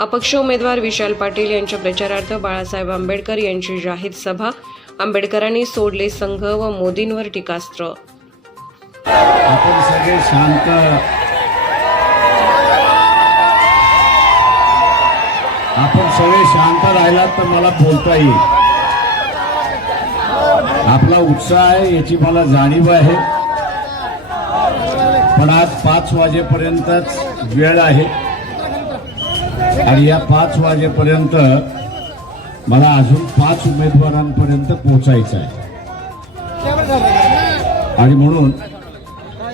अपक्ष उमेदवार विशाल पाटील यांच्या प्रचारार्थ बाळासाहेब आंबेडकर यांची जाहीर सभा. आंबेडकरांनी सोडले संघ व मोदींवर टीकास्त्र. आपण सगळे शांत. आपण सगळे शांत राहिलात तर मला बोलता येईल. आपला उत्साह आहे याची मला जाणीव आहे. पण आज पाच वाजेपर्यंतच वेळ आहे. आणि या पाच वाजेपर्यंत मला अजून पाच उमेदवारांपर्यंत पोहोचायचं आहे. आणि म्हणून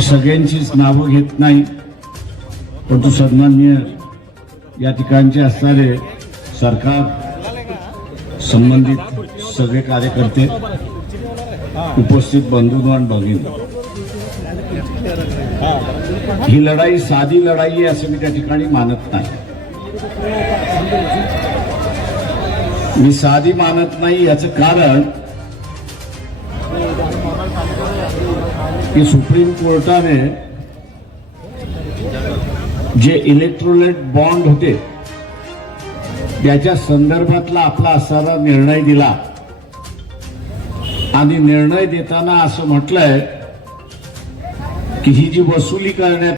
सगळ्यांचीच नावं घेत नाही परंतु सन्माननीय या ठिकाणचे असणारे सरकार संबंधित सगळे कार्यकर्ते उपस्थित बंधू आणि भगिनी ही लढाई साधी लढाई आहे असं मी त्या ठिकाणी मानत नाही. मी साधी मानत नाही याचं कारण की सुप्रीम कोर्टाने जे इलेक्ट्रोलेट बॉन्ड होते त्याच्या संदर्भातला आपला असणारा निर्णय दिला. आणि निर्णय देताना असं म्हटलंय की ही जी वसुली करण्यात